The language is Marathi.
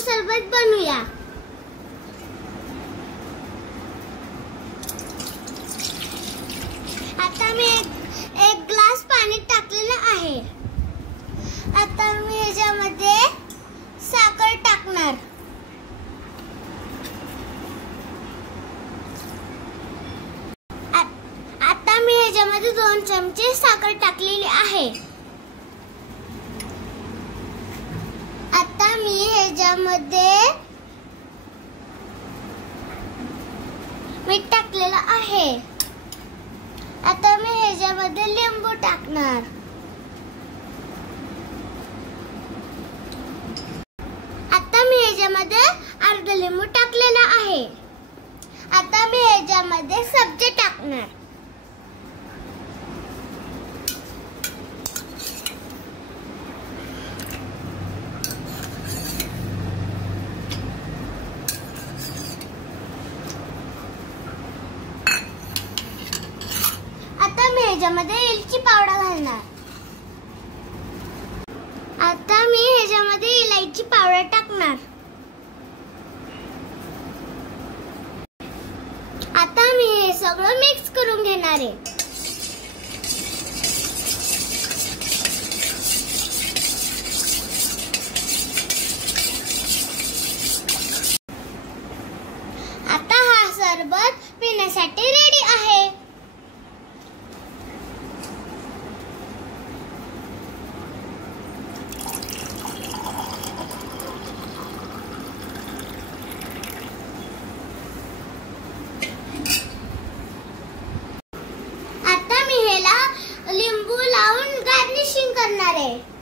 सरबत बनवूया। आता मी एक ग्लास पाणी टाकलेलं आहे। आता मी ह्याच्यामध्ये साखर टाकणार। आता मी ह्याच्यामध्ये 2 चमचे साखर टाकलेली आहे। आता मी ह्याच्यामध्ये मीठ टाकलेलं आहे। आता मी ह्याच्यामध्ये लिंबू टाकणार। आता मी ह्याच्यामध्ये अर्धा लिंबू टाकलेला आहे। आता मी ह्याच्यामध्ये सब्जी टाकणार। आता मी ह्याच्यामध्ये इलायची पावडर घालणार। आता मी ह्याच्यामध्ये इलायची पावडर टाकणार। आता मी हे सगळं मिक्स करून घेणार आहे। आता हा सरबत पिण्यासाठी रेडी आहे। लिंबू लावून गार्निशिंग करणार आहे।